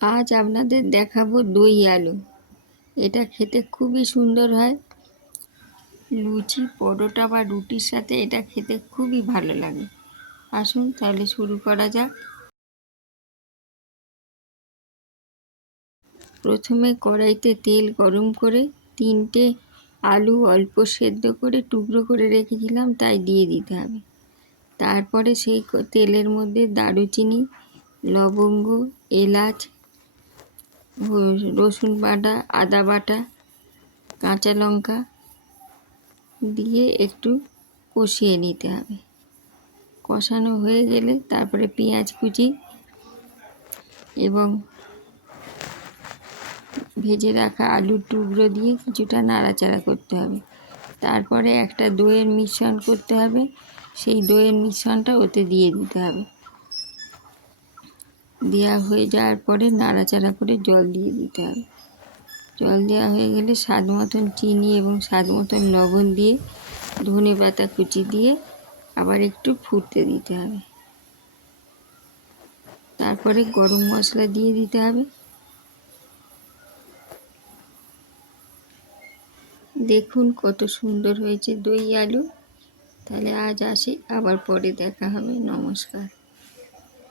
আজ আপনাদের দেখাবো দই আলু। এটা খেতে খুবই সুন্দর হয়। লুচি, পরোটা বা রুটির সাথে এটা খেতে খুবই ভালো লাগে। আসুন তাহলে শুরু করা যাক। প্রথমে কড়াইতে তেল গরম করে 3টে আলু অল্প সেদ্ধ করে টুকরো করে রেখেছিলাম তাই দিয়ে দিতে হবে। তারপরে সেই তেলের মধ্যে দারুচিনি, লবঙ্গ, এলাচ, রসুন বাটা, আদা বাটা, কাঁচা লঙ্কা দিয়ে একটু কষিয়ে নিতে হবে। কষানো হয়ে গেলে তারপরে পেঁয়াজ কুচি এবং ভেজে রাখা আলুর টুকরো দিয়ে কিছুটা নাড়াচাড়া করতে হবে। তারপরে একটা দইয়ের মিশ্রণ করতে হবে, সেই দইয়ের মিশ্রণটা ওতে দিয়ে দিতে হবে। দেওয়া হয়ে যাওয়ার পরে নাড়াচাড়া করে জল দিয়ে দিতে হবে। জল দেওয়া হয়ে গেলে স্বাদ মতন চিনি এবং স্বাদ মতন লবণ দিয়ে ধনেপাতা কুচি দিয়ে আবার একটু ফুটতে দিতে হবে। তারপরে গরম মশলা দিয়ে দিতে হবে। দেখুন কত সুন্দর হয়েছে দই আলু। তাহলে আজ আসি, আবার পরে দেখা হবে। নমস্কার।